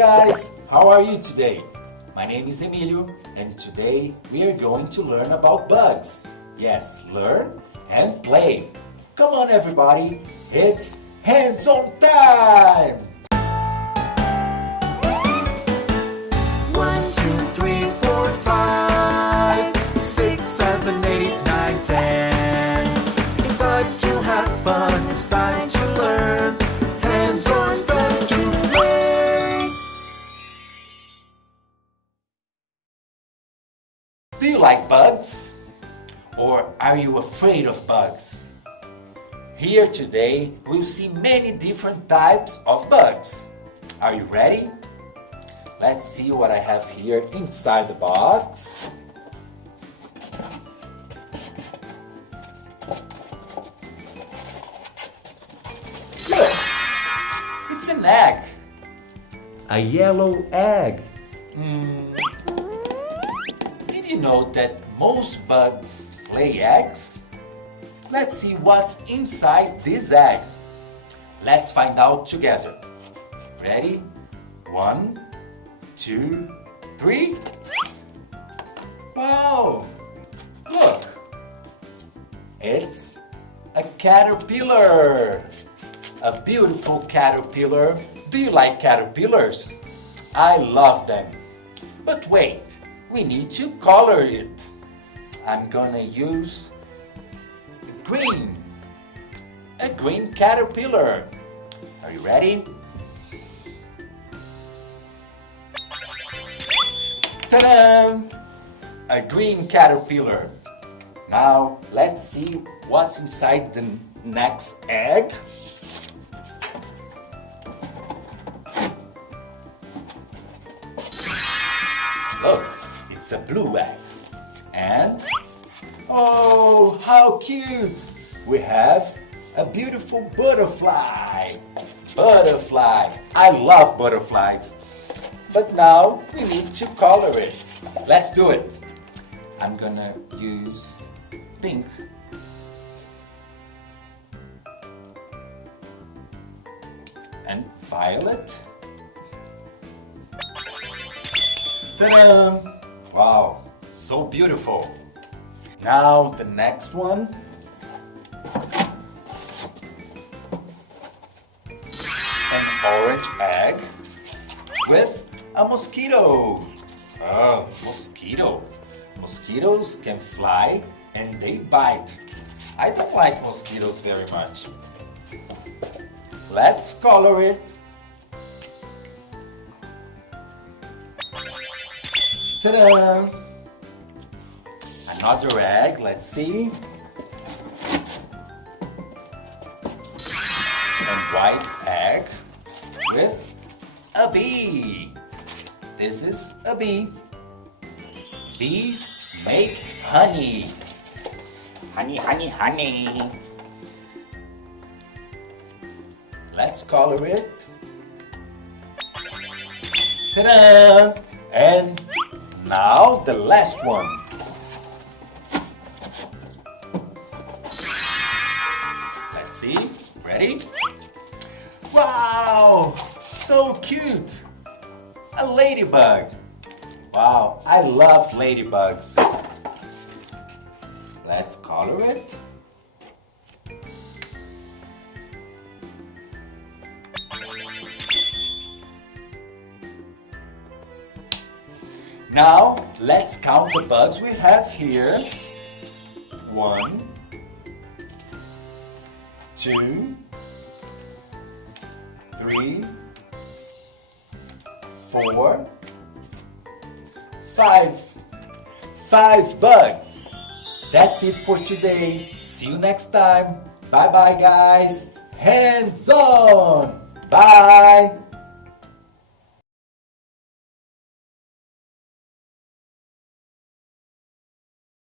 guys, how are you today? My name is Emilio and today we are going to learn about bugs. Yes, learn and play. Come on everybody, it's hands-on time! 1, 2, 3, 4, 5, 6, 7, 8, 9, 10. It's time to have fun, it's time to learn. Hands-on, it's time to play. Do you like bugs? Or are you afraid of bugs? Here today, we'll see many different types of bugs. Are you ready? Let's see what I have here inside the box. Look, it's an egg. A yellow egg. Did you know that most bugs lay eggs? Let's see what's inside this egg. Let's find out together. Ready? 1, 2, 3. Wow! Look! It's a caterpillar. A beautiful caterpillar. Do you like caterpillars? I love them. But wait, we need to color it. I'm gonna use a green caterpillar. Are you ready? Ta-da! A green caterpillar. Now let's see what's inside the next egg. Look, it's a blue egg. And oh, how cute! We have a beautiful butterfly. Butterfly. I love butterflies. But now we need to color it. Let's do it. I'm gonna use pink. And violet. Ta-da! Wow, so beautiful. Now the next one. An orange egg with a mosquito. Oh, mosquito. Mosquitoes can fly and they bite. I don't like mosquitoes very much. Let's color it. Ta-da! Another egg, let's see. And white egg with a bee. This is a bee. Bees make honey. Honey, honey, honey. Let's color it. Ta-da! And now the last one. Let's see. Ready? Wow! So cute! A ladybug. Wow, I love ladybugs. Let's color it. Now, let's count the bugs we have here. 1, 2, 3, 4, 5. 5 bugs. That's it for today. See you next time. Bye bye guys. Hands on. Bye.